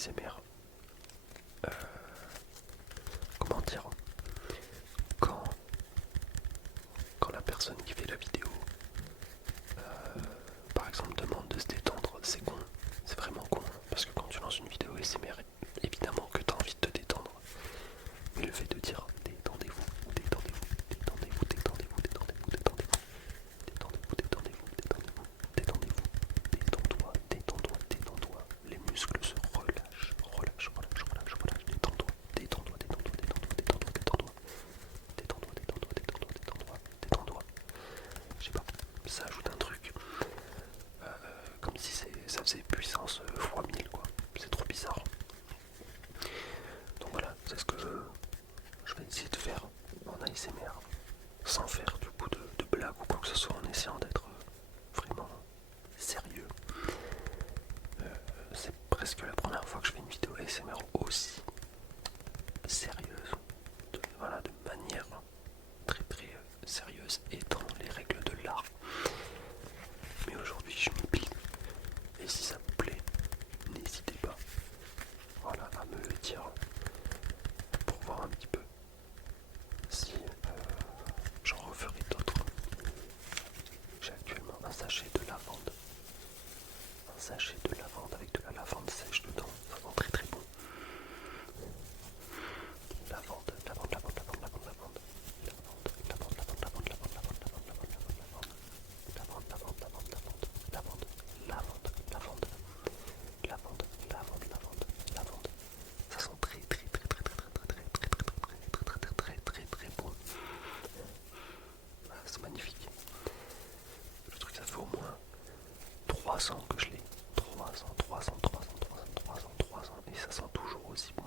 ASMR, comment dire, quand, quand la personne qui fait la vidéo, par exemple, demande de se détendre, c'est con, c'est vraiment con, parce que quand tu lances une vidéo ASMR, évidemment que tu as envie de te détendre, mais le fait de dire détendez-vous, détendez-vous, détendez-vous, détendez-vous, détendez-vous, détendez-vous, détendez-vous, détendez-vous, détendez-vous, détendez-vous, détends-toi, détends-toi, détends-toi, les muscles se relâchent, relâche, relâche, relâche, relâche, détends-toi, détends-toi, détends-toi, détends-toi, détends-toi, détends-toi, détends-toi, détends-toi, détends-toi, détends-toi, détends-toi. Je sais pas, ça ajoute un truc, comme si ça faisait puissance fois 1000 quoi, c'est trop bizarre. Donc voilà, c'est ce que je vais essayer de faire en ASMR, sans faire du coup de blague ou quoi que ce soit, en essayant d'être vraiment sérieux. C'est presque la première fois que je fais une vidéo ASMR aussi sérieuse, voilà, de manière très très sérieuse et dans les règles de l'art. Mais aujourd'hui je m'y plie, et si ça vous plaît, n'hésitez pas, voilà, à me le dire pour voir un petit peu si j'en referai d'autres. J'ai actuellement un sachet de lavande. Un sachet de lavande avec de la lavande sèche dedans. Ça sent très très bon. Lavande, lavande, lavande, lavande, lavande, lavande. Lavande, lavande, lavande, lavande, lavande, lavande, lavande, lavande, lavande, lavande, lavande, lavande, lavande, lavande, lavande, lavande, lavande, lavande. Ça sent très très très très très très très très très très très très très très bon. C'est magnifique. Le truc, ça fait au moins 3 ans que je l'ai. 3 ans, et ça sent toujours aussi bon.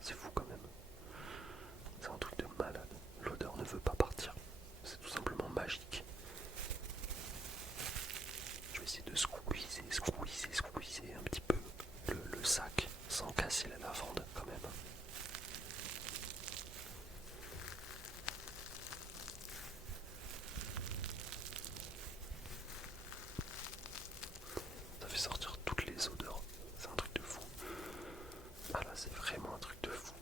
C'est fou quand même. C'est un truc de malade. L'odeur ne veut pas partir. C'est tout simplement magique. Je vais essayer de squeezer un petit peu le sac sans casser la lavande quand même. Ça fait sortir toutes les odeurs. C'est un truc de fou. Ah là, c'est vraiment un truc de fou.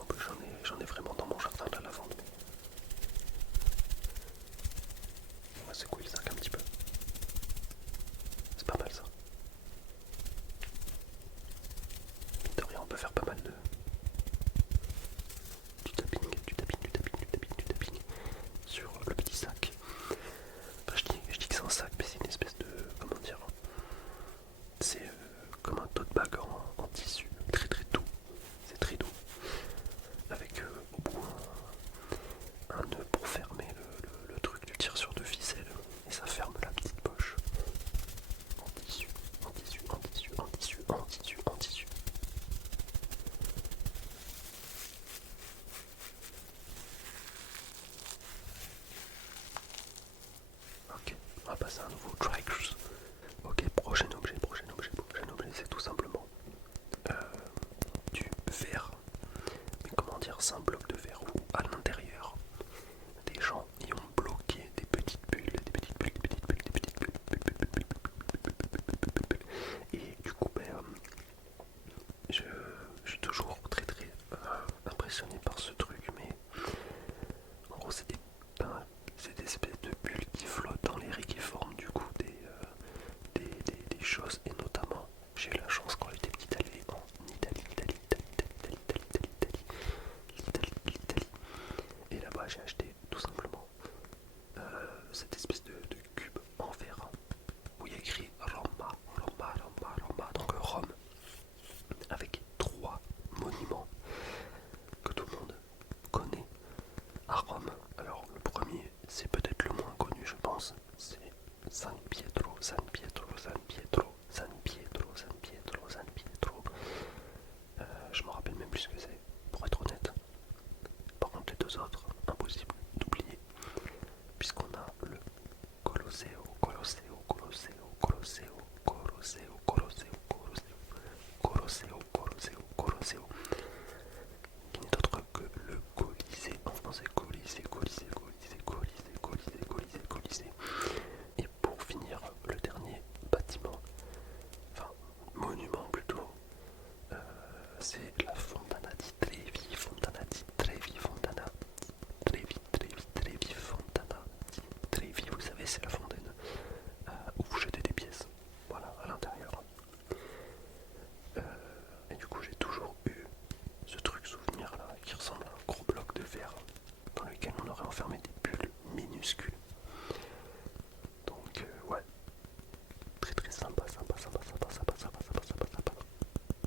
En plus, j'en ai vraiment dans mon jardin de la lavande. On va secouer le sac un petit peu. C'est pas mal ça. De rien, on peut faire pas mal de du tapping, du tapping, du tapping, du tapping, du tapping sur le petit sac. Enfin, je dis que c'est un sac, mais c'est une espèce de, comment dire, c'est comme un tote bag en tissu, très très doux. C'est très doux, avec au bout un nœud pour fermer le truc. Tu tires sur deux ficelles et ça ferme la petite poche. En tissu, en tissu, en tissu, en tissu, en tissu, en tissu. Ok, on va passer à un nouveau triggers. Ok, prochain objet, c'est tout simplement du verre. Mais comment dire, c'est un bloc de verre où à l'intérieur, des gens y ont bloqué des petites bulles, des petites bulles, des petites bulles, des petites bulles, et du coup, je suis toujours très très impressionné par ce truc, mais en gros c'est des espèces de bulles qui flottent dans l'air et qui forment du coup des choses, et notamment j'ai eu la chance quand j'étais petit d'aller en Italie, et là-bas j'ai acheté tout simplement cette espèce de cube en verre où il y a écrit Roma, Roma, Roma, Roma, donc Rome, avec 3 monuments que tout le monde connaît à Rome. Alors le premier, c'est peut-être le moins connu je pense, c'est San Pietro, San Pietro, San Pietro, San Pietro, San Pietro, San Pietro. Je me rappelle même plus ce que c'est, pour être honnête. Par contre les deux autres, impossible d'oublier, puisqu'on a le Colosseo, Colosseo, Colosseo, Colosseo, Colosseo, Colosseo, Colosseo, Colosseo, Colosseo, Colosseo, qui n'est autre que le Colisée, en français Colisée, Colisée, Colisée, Colisée, Colisée, Colisée, Colisée. Et pour finir, le dernier bâtiment, enfin dans lequel on aurait enfermé des bulles minuscules. Donc ouais, très très sympa.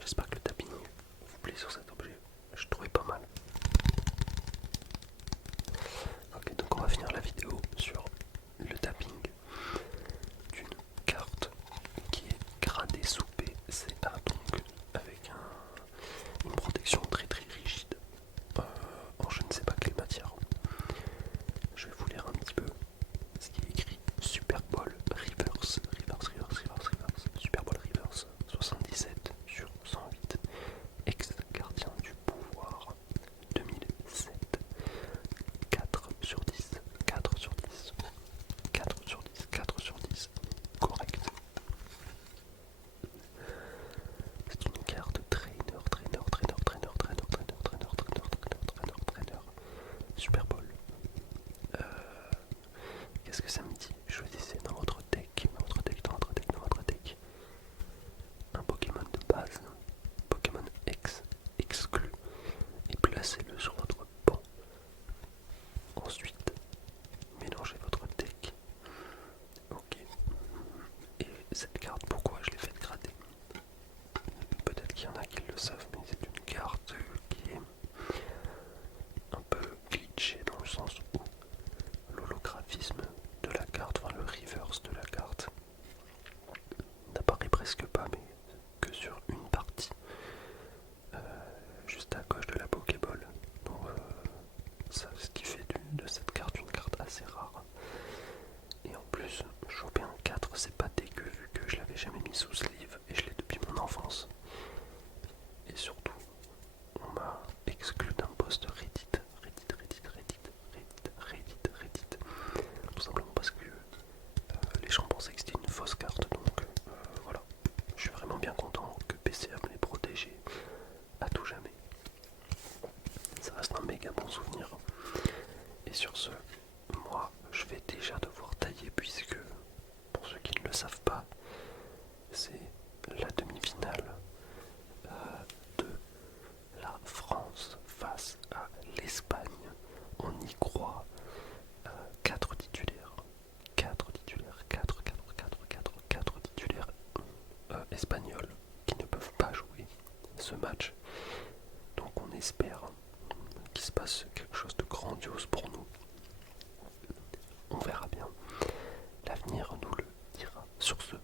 J'espère que le tapping vous plaît sur cet objet, je trouvais pas mal. Ok, donc on va finir la vidéo sur le tapping d'une carte qui est gradée sous PCA, donc avec une protection très très rigide en je ne sais pas quelle matière. Je vais vous lire un petit peu ce qui est écrit. Super Bowl Reverse, Super Bowl Reverse 77 sur 108, ex-gardien du pouvoir 2007, 4 sur 10, 4 sur 10, 4 sur 10, 4 sur 10, correct. C'est une carte trainer, Super Bowl. Qu'est-ce que ça me dit? Choisissez dans votre deck, un Pokémon de base, Pokémon exclu, et placez-le sur votre banc. Ensuite, mélangez votre deck. Ok. Et cette carte, pourquoi je l'ai fait grader? Peut-être qu'il y en a qui le savent, mais c'est une carte qui est un peu glitchée dans le sens où l'holographisme de la carte, enfin le reverse de la carte, n'apparaît presque pas, mais que sur une partie, juste à gauche de la Pokéball. Donc, ça, ce qui fait de cette carte une carte assez rare. Et en plus, choper un 4, c'est pas dégueu vu que je l'avais jamais mis sous sleeve et je l'ai depuis mon enfance. Et surtout, on m'a exclu d'un post Reddit. Tout simplement parce que les gens pensaient que c'était une fausse carte. Donc voilà, je suis vraiment bien content que PCA me l'ait protégé à tout jamais. Ça reste un méga bon souvenir. Et sur ce, moi je vais déjà devoir tailler puisque, pour ceux qui ne le savent pas, c'est la demi-finale de la France face à l'Espagne. On y croit. 4 titulaires, 4 titulaires espagnols qui ne peuvent pas jouer ce match. Donc on espère qu'il se passe quelque chose de grandiose pour nous. On verra bien. L'avenir nous le dira. Sur ce,